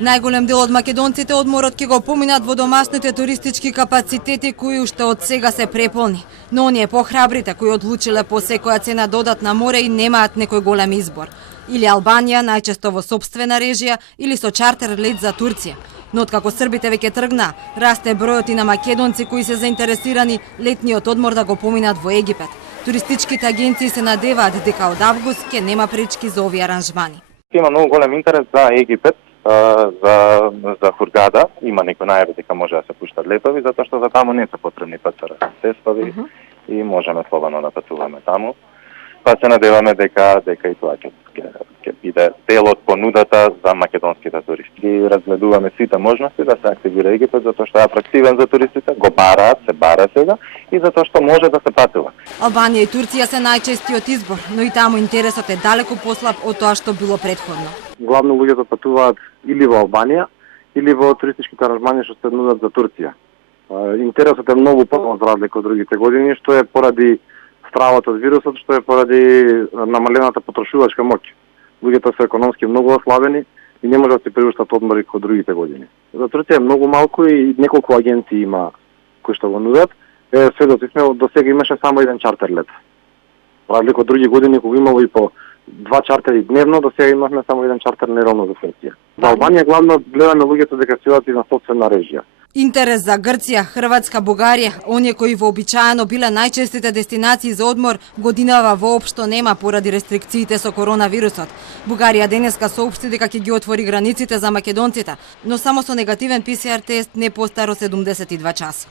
Најголем дел од македонците одморот ќе го поминат во домашните туристички капацитети кои уште од сега се преполни. Но оние похрабрите кои одлучиле по секоја цена да одат на море и немаат некој голем избор. Или Албанија, најчесто во сопствена режија, или со чартер лет за Турција. Но откако србите веќе тргна, расте бројот и на македонци кои се заинтересирани летниот одмор да го поминат во Египет. Туристичките агенции се надеваат дека од август ќе нема пречки за овие аранжмани. Има многу голем интерес за Египет, за Хургада. Има некои најави дека може да се пуштат летови, затоа што за таму не се потребни ПЦР тестови и можеме слободно да патуваме таму. Па се надеваме дека и тоа ќе биде дел од понудата за македонските туристи. И разгледуваме сите можности да се активира Египет, затоа што е атрактивен за туристите, го бараат, се бара сега и затоа што може да се патува. Албанија и Турција се најчестиот избор, но и таму интересот е далеку послаб од тоа што било претходно. Главно луѓето патуваат или во Албанија, или во туристичките аранжмани што се нудат за Турција. Интересот е многу помал за разлика од другите години, што е поради стравот од вирусот, што е поради намалената потрошувачка моќ. Луѓето се економски многу ослабени и не можат да се приуштат одмори како другите години. За Турција е многу малку и неколку агенции има кои што го нудат. Сведоци сме, до сега имаше само еден чартер лет. Разлика од други години кога имало и по 2 чартери дневно, до сега имавме само еден чартер неделно за Турција. За Албанија главно гледаме луѓето дека се одат и на сопствена режија. Интерес за Грција, Хрватска, Бугарија, оние кои вообичаено биле најчестите дестинации за одмор, годинава воопшто нема поради рестрикциите со коронавирусот. Бугарија денеска соопшти дека ќе ги отвори границите за македонците, но само со негативен ПСР тест не постаро 72 часа.